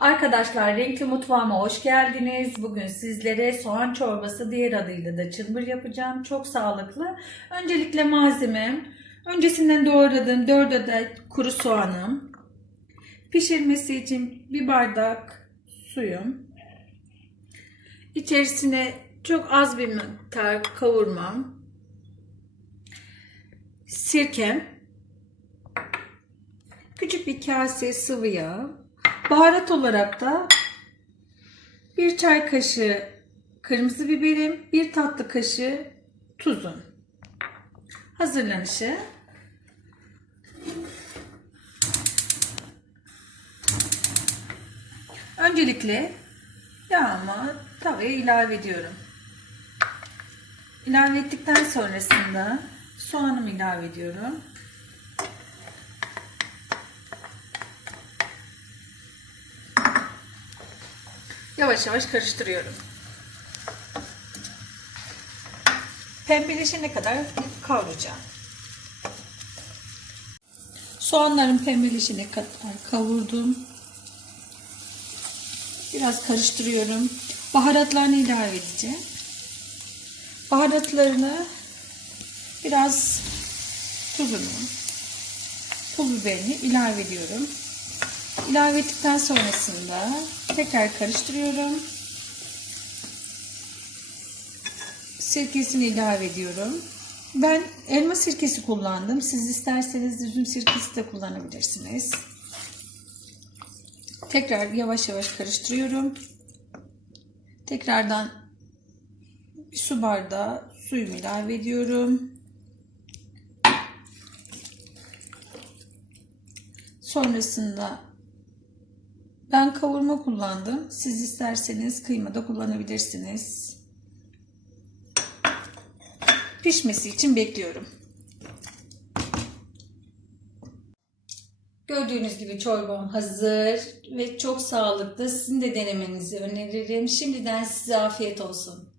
Arkadaşlar Renkli Mutfağıma hoş geldiniz. Bugün sizlere soğan çorbası diğer adıyla da çılbır yapacağım. Çok sağlıklı. Öncelikle malzemem. Öncesinden doğradığım 4 adet kuru soğanım. Pişirmesi için bir bardak suyum. İçerisine çok az bir miktar kavurmam. Sirkem. Küçük bir kase sıvı yağ. Baharat olarak da bir çay kaşığı kırmızı biberim, bir tatlı kaşığı tuzum. Hazırlanışı. Öncelikle yağımı tavaya ilave ediyorum. İlave ettikten sonrasında soğanımı ilave ediyorum. Yavaş yavaş karıştırıyorum. Pembeleşene kadar kavuracağım. Soğanların pembeleşene kadar kavurdum. Biraz karıştırıyorum. Baharatlarını ilave edeceğim. Baharatlarını biraz tuzunu, pul biberini ilave ediyorum. İlave ettikten sonrasında tekrar karıştırıyorum. Sirkesini ilave ediyorum. Ben elma sirkesi kullandım. Siz isterseniz üzüm sirkesi de kullanabilirsiniz. Tekrar yavaş yavaş karıştırıyorum. Tekrardan bir su bardağı suyumu ilave ediyorum. Sonrasında ben kavurma kullandım. Siz isterseniz kıyma da kullanabilirsiniz. Pişmesi için bekliyorum. Gördüğünüz gibi çorbam hazır ve çok sağlıklı. Sizin de denemenizi öneririm. Şimdiden size afiyet olsun.